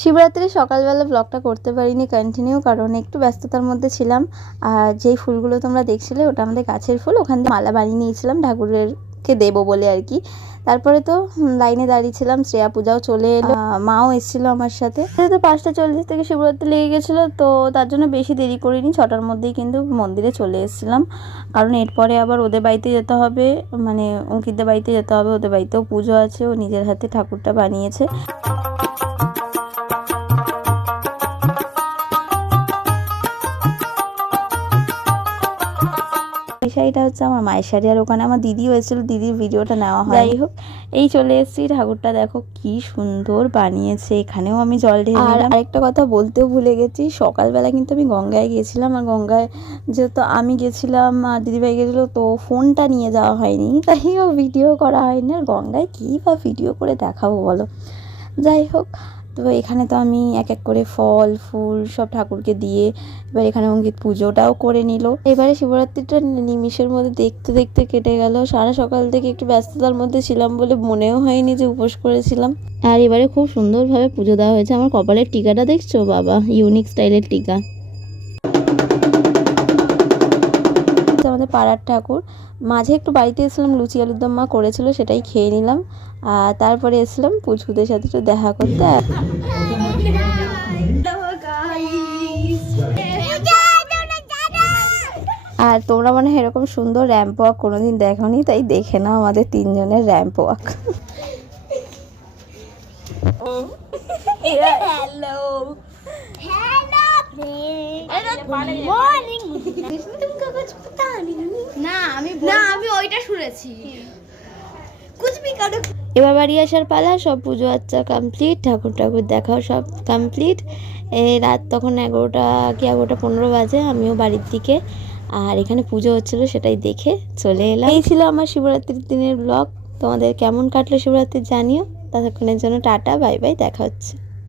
শিবরাত্রির সকালবেলা ব্লগটা করতে পারিনি কন্টিনিউ, কারণ একটু ব্যস্ততার মধ্যে ছিলাম। আর যেই ফুলগুলো তোমরা দেখছিলে ওটা আমাদের গাছের ফুল, ওখান থেকে মালা বানিয়ে নিয়েছিলাম ঠাকুরেরকে দেবো বলে আর কি। তারপরে তো লাইনে দাঁড়িয়েছিলাম, শ্রেয়া পূজাও চলে এলো, মাও এসেছিলো আমার সাথে। যেহেতু 5:40 থেকে শিবরাত্রি লেগে গেছিলো, তো তার জন্য বেশি দেরি করিনি, 6টার মধ্যেই কিন্তু মন্দিরে চলে এসেছিলাম। কারণ এরপরে আবার ওদের বাড়িতে যেতে হবে, মানে অঙ্কিতদের বাড়িতে যেতে হবে, ওদের বাড়িতেও পুজো আছে, ও নিজের হাতে ঠাকুরটা বানিয়েছে। এই শাড়িটা হচ্ছে আমার মায়ের শাড়ি, আর ওখানে আমার দিদিও এসেছিল, দিদির ভিডিওটা নেওয়া হয়। যাই হোক, এই চলে এসেছি। ঠাকুরটা দেখো কি সুন্দর বানিয়েছে, এখানেও আমি জল ঢেলে নিলাম। আর আরেকটা কথা বলতেও ভুলে গেছি, সকালবেলা কিন্তু আমি গঙ্গায় গিয়েছিলাম, আর গঙ্গায় যেহেতু আমি গেছিলাম আর দিদিভাই গেছিলো, তো ফোনটা নিয়ে যাওয়া হয়নি, তাইও ভিডিও করা হয়নি। আর গঙ্গায় কী বা ভিডিও করে দেখাবো বলো। যাই হোক, তো এখানে তো আমি এক এক করে ফল ফুল সব ঠাকুরকে দিয়ে এবার এখানে অঙ্কিত পুজোটাও করে নিল। এবারে শিবরাত্রিটা নিমিষের মধ্যে দেখতে দেখতে কেটে গেল। সারা সকাল থেকে একটু ব্যস্ততার মধ্যে ছিলাম বলে মনেও হয়নি যে উপোস করেছিলাম। আর এবারে খুব সুন্দরভাবে পুজো দেওয়া হয়েছে। আমার কপালের টিকাটা দেখছো বাবা, ইউনিক স্টাইলের টিকা। আমাদের পাড়ার ঠাকুর। মাঝে একটু বাড়িতে এসেছিলাম, লুচি আলুর দম মা করেছিল, সেটাই খেয়ে নিলাম। আর তারপরে এসেছিলাম পুচকুদের সাথে একটু দেখা করতে। আর তোমরা মনে হয় এরকম সুন্দর র্যাম্প ওয়াক কোনোদিন দেখোনি, তাই দেখে নাও আমাদের 3 জনের র্যাম্প ওয়াক। এবার বাড়ি আসার পালা, সব পুজো আচ্ছা কমপ্লিট, ঠাকুর দেখাও সব কমপ্লিট। রাত তখন 11টা কি 11:15 বাজে, আমিও বাড়ির দিকে। আর এখানে পুজো হচ্ছিলো, সেটাই দেখে চলে এলাম। এই ছিল আমার শিবরাত্রির দিনের ব্লগ। তোমাদের কেমন কাটলো শিবরাত্রি জানিও। ততক্ষণের জন্য টাটা, বাই বাই, দেখা হচ্ছে।